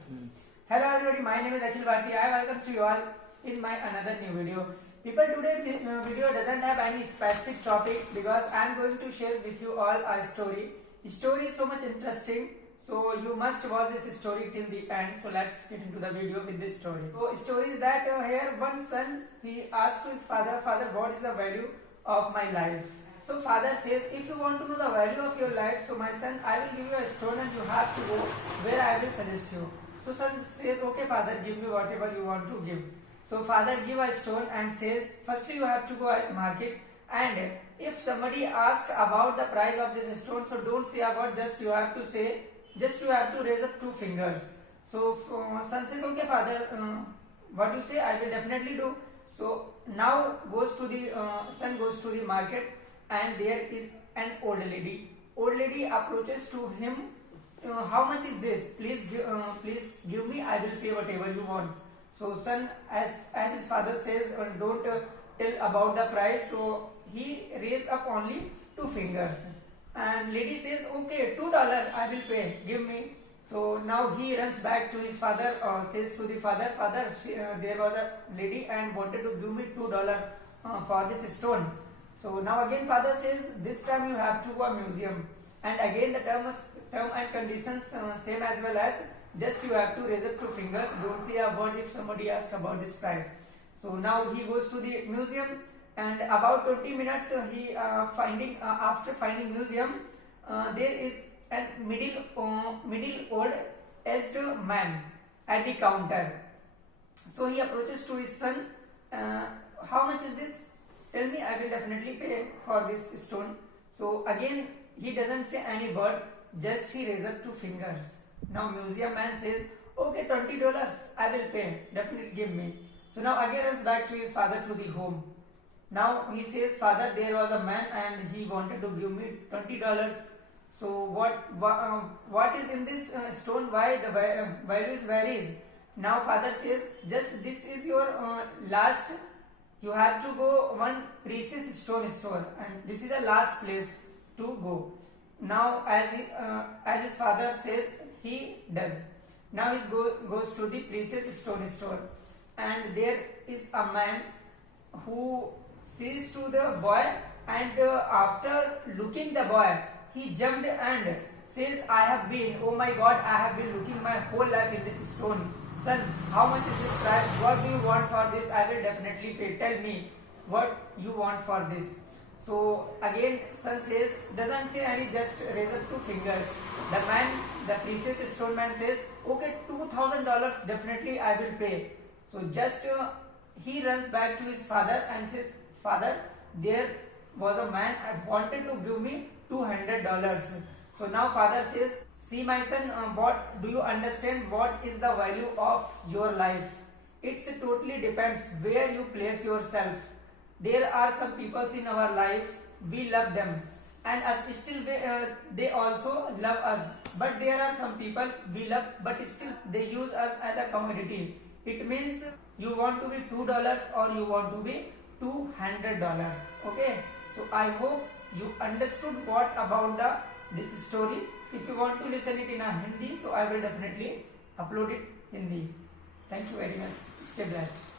Hello everybody, my name is Akhil Bharti. I welcome to you all in my another new video. People, today video doesn't have any specific topic because I am going to share with you all a story. The story is so much interesting, so you must watch this story till the end. So let's get into the video with this story. So story is that here one son, he asked to his father, "Father, what is the value of my life?" So father says, "If you want to know the value of your life, so my son, I will give you a stone and you have to go where I will suggest you." So son says, "Okay father, give me whatever you want to give." So father give a stone and says, "Firstly you have to go at market, and if somebody asks about the price of this stone, so don't say about, just you have to say, just you have to raise up two fingers." So son says, "Okay father, what you say I will definitely do." So now son goes to the market, and there is an old lady. Old lady approaches to him. "How much is this? Please give me. I will pay whatever you want." So son, as his father says, don't tell about the price. So he raised up only two fingers, and lady says, "Okay, $2 I will pay. Give me." So now he runs back to his father. Says to the father, "Father, there was a lady and wanted to give me $2 for this stone." So now again father says, "This time you have to go a museum." And again the term and conditions same as well as, just you have to raise up two fingers, don't say a word if somebody asks about this price. So now he goes to the museum, and about 20 minutes after finding museum, there is a middle old aged man at the counter. So he approaches to his son. "How much is this? Tell me, I will definitely pay for this stone." So again he doesn't say any word, just he raises up two fingers. Now museum man says, "Okay, $20 I will pay, definitely give me." So now again runs back to his father to the home. Now he says, "Father, there was a man and he wanted to give me $20. So what is in this stone? Why the value is varies?" Now father says, "Just this is your last. You have to go one precious stone store, and this is the last place to go." Now as his father says, he does. Now he goes to the precious stone store, and there is a man who sees to the boy, and after looking the boy, he jumped and says, "Oh my God, I have been looking my whole life in this stone. Son, how much is this price? What do you want for this? I will definitely pay. Tell me what you want for this." So again son says, doesn't say any, just raise up two fingers. The precious stone man says, "Okay, $2,000 definitely I will pay." So just he runs back to his father and says, "Father, there was a man and wanted to give me $200. So now father says, "See my son, what do you understand? What is the value of your life? It's totally depends where you place yourself. There are some people in our life, we love them, and still they also love us. But there are some people we love, but still they use us as a commodity. It means you want to be $2 or you want to be $200. Okay, so I hope you understood what about this story. If you want to listen it in a Hindi, so I will definitely upload it Hindi. Thank you very much. Stay blessed.